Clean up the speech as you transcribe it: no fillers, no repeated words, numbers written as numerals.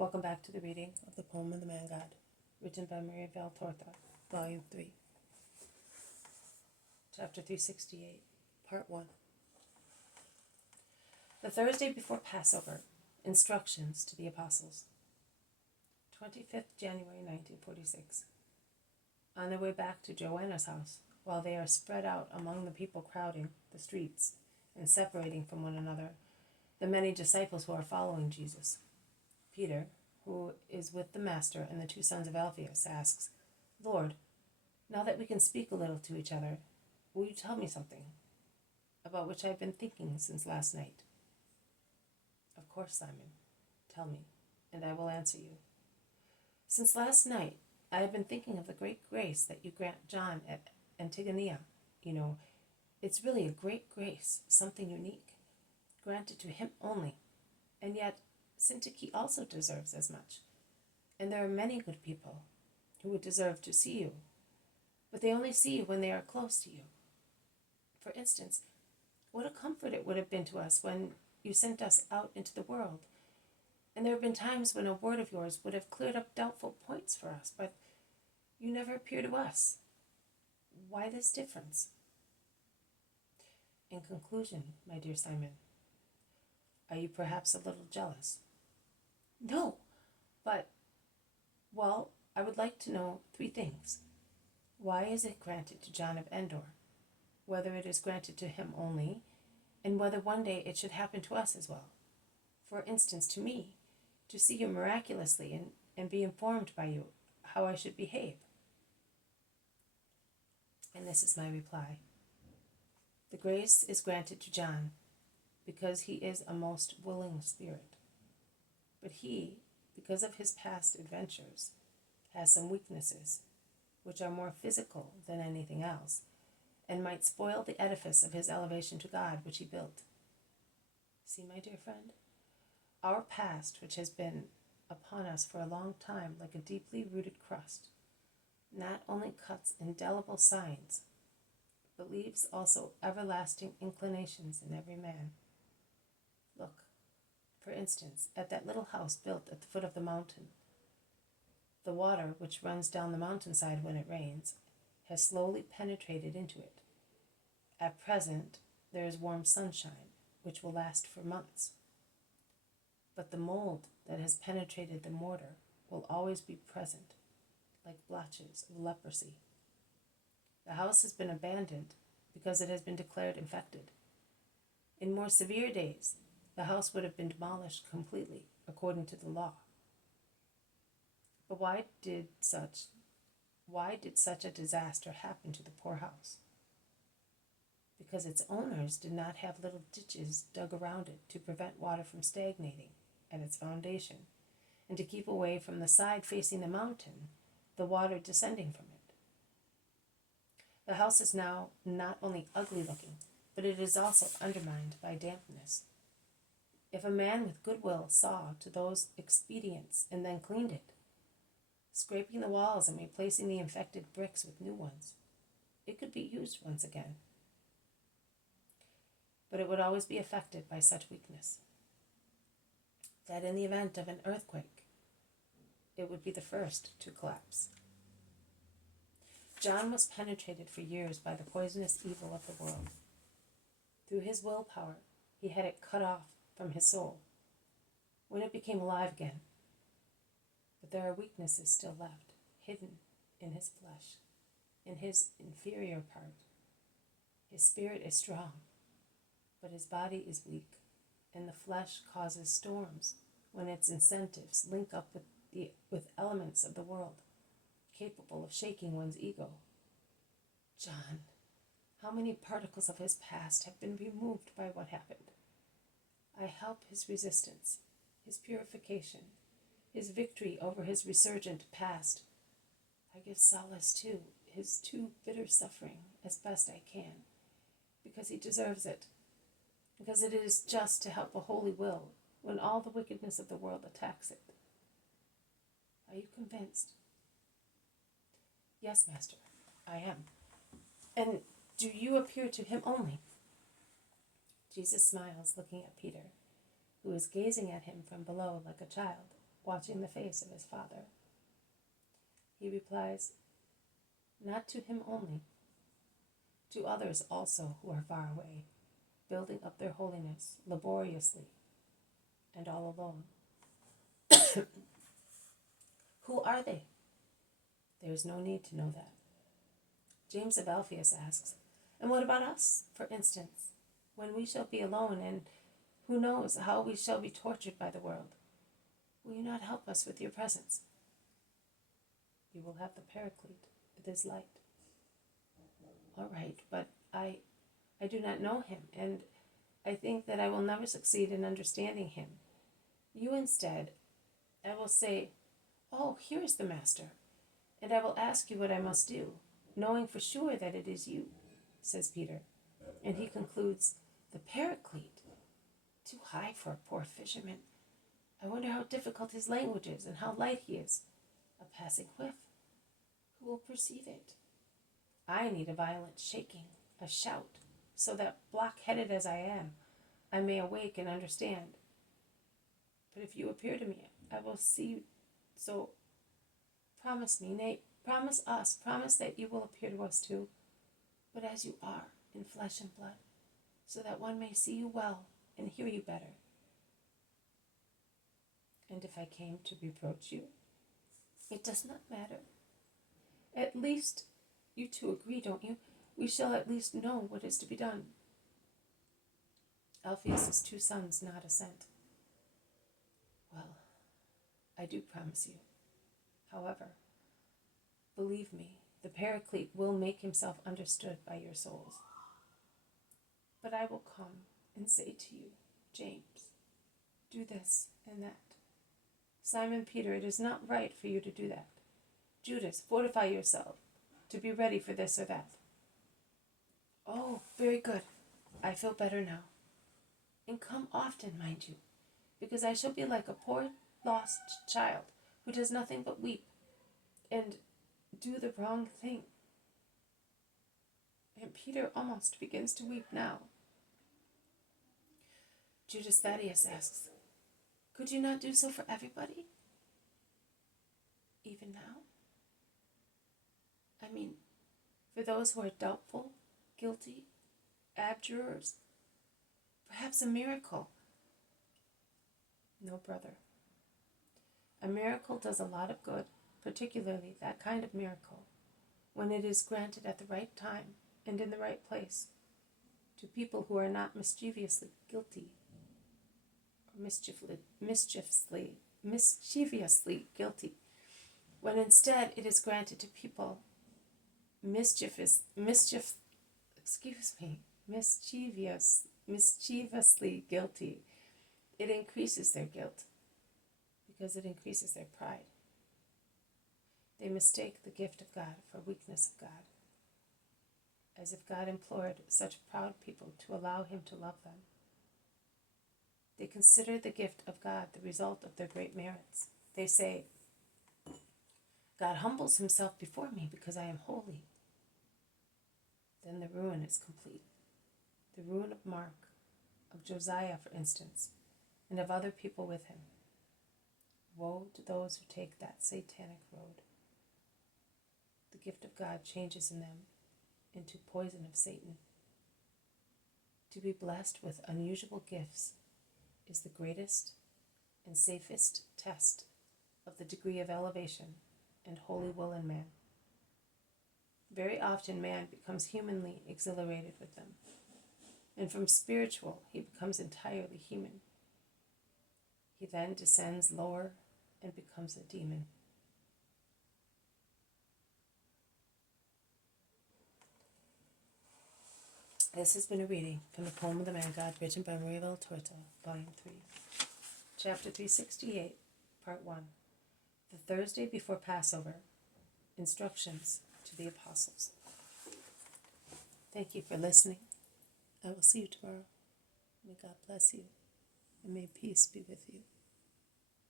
Welcome back to the reading of the poem of the Man God, written by Maria Valtorta, Volume 3, Chapter 368, Part 1. The Thursday before Passover, Instructions to the Apostles. 25th January 1946. On their way back to Joanna's house, while they are spread out among the people crowding the streets and separating from one another, the many disciples who are following Jesus, Peter, who is with the Master and the two sons of Alphaeus, asks, "Lord, now that we can speak a little to each other, will you tell me something about which I have been thinking since last night?" "Of course, Simon, tell me, and I will answer you. Since last night, I have been thinking of the great grace that you grant John at Antigoniya. You know, it's really a great grace, something unique, granted to him only, and yet Syntyche also deserves as much. And there are many good people who would deserve to see you, but they only see you when they are close to you. For instance, what a comfort it would have been to us when you sent us out into the world. And there have been times when a word of yours would have cleared up doubtful points for us, but you never appear to us. Why this difference? In conclusion, my dear Simon, are you perhaps a little jealous?" "No, but, well, I would like to know 3 things. Why is it granted to John of Endor? Whether it is granted to him only, and whether one day it should happen to us as well. For instance, to me, to see you miraculously and be informed by you how I should behave." And this is my reply. The grace is granted to John because he is a most willing spirit. But he, because of his past adventures, has some weaknesses, which are more physical than anything else, and might spoil the edifice of his elevation to God which he built. See, my dear friend, our past, which has been upon us for a long time like a deeply rooted crust, not only cuts indelible signs, but leaves also everlasting inclinations in every man. Look, for instance, at that little house built at the foot of the mountain. The water, which runs down the mountainside when it rains, has slowly penetrated into it. At present, there is warm sunshine, which will last for months. But the mold that has penetrated the mortar will always be present, like blotches of leprosy. The house has been abandoned because it has been declared infected. In more severe days, the house would have been demolished completely, according to the law. But why did such a disaster happen to the poor house? Because its owners did not have little ditches dug around it to prevent water from stagnating at its foundation, and to keep away from the side facing the mountain the water descending from it. The house is now not only ugly looking, but it is also undermined by dampness. If a man with goodwill saw to those expedients and then cleaned it, scraping the walls and replacing the infected bricks with new ones, it could be used once again. But it would always be affected by such weakness that in the event of an earthquake, it would be the first to collapse. John was penetrated for years by the poisonous evil of the world. Through his willpower, he had it cut off from his soul, when it became alive again. But there are weaknesses still left, hidden in his flesh, in his inferior part. His spirit is strong, but his body is weak, and the flesh causes storms when its incentives link up with elements of the world, capable of shaking one's ego. John, how many particles of his past have been removed by what happened? I help his resistance, his purification, his victory over his resurgent past. I give solace to his too bitter suffering as best I can, because he deserves it, because it is just to help a holy will when all the wickedness of the world attacks it. Are you convinced?" "Yes, Master, I am. And do you appear to him only?" Jesus smiles, looking at Peter, who is gazing at him from below like a child, watching the face of his father. He replies, "Not to him only, to others also who are far away, building up their holiness laboriously and all alone." Who are they? There is no need to know that. James of Alphaeus asks, "And what about us, for instance, when we shall be alone, and who knows how we shall be tortured by the world? Will you not help us with your presence?" "You will have the Paraclete with his light." "All right, but I do not know him, and I think that I will never succeed in understanding him. You instead, I will say, 'Oh, here is the Master,' and I will ask you what I must do, knowing for sure that it is you," says Peter. And he concludes, "The Paraclete? Too high for a poor fisherman. I wonder how difficult his language is and how light he is. A passing whiff. Who will perceive it? I need a violent shaking, a shout, so that, block-headed as I am, I may awake and understand. But if you appear to me, I will see you. So promise me, nay, promise us, promise that you will appear to us too, but as you are, in flesh and blood, so that one may see you well and hear you better. And if I came to reproach you, it does not matter. At least you two agree, don't you? We shall at least know what is to be done." Alphaeus' two sons nod assent. "Well, I do promise you. However, believe me, the Paraclete will make himself understood by your souls. But I will come and say to you, 'James, do this and that. Simon Peter, it is not right for you to do that. Judas, fortify yourself to be ready for this or that.' Oh, very good. I feel better now. And come often, mind you, because I shall be like a poor lost child who does nothing but weep and do the wrong thing." And Peter almost begins to weep now. Judas Thaddeus asks, "Could you not do so for everybody? Even now? I mean, for those who are doubtful, guilty, abjurers, perhaps a miracle." "No, brother. A miracle does a lot of good, particularly that kind of miracle, when it is granted at the right time and in the right place, to people who are not mischievously guilty, or mischievously guilty, when instead it is granted to people mischievously guilty. It increases their guilt, because it increases their pride. They mistake the gift of God for weakness of God, as if God implored such proud people to allow him to love them. They consider the gift of God the result of their great merits. They say, 'God humbles himself before me because I am holy.' Then the ruin is complete. The ruin of Mark, of Josiah, for instance, and of other people with him. Woe to those who take that satanic road. The gift of God changes in them into poison of Satan. To be blessed with unusual gifts is the greatest and safest test of the degree of elevation and holy will in man. Very often man becomes humanly exhilarated with them, and from spiritual he becomes entirely human. He then descends lower and becomes a demon. This has been a reading from the poem of the Man God, written by Maria Valtorta, Volume 3, Chapter 368, Part 1, The Thursday Before Passover, Instructions to the Apostles. Thank you for listening. I will see you tomorrow. May God bless you, and may peace be with you.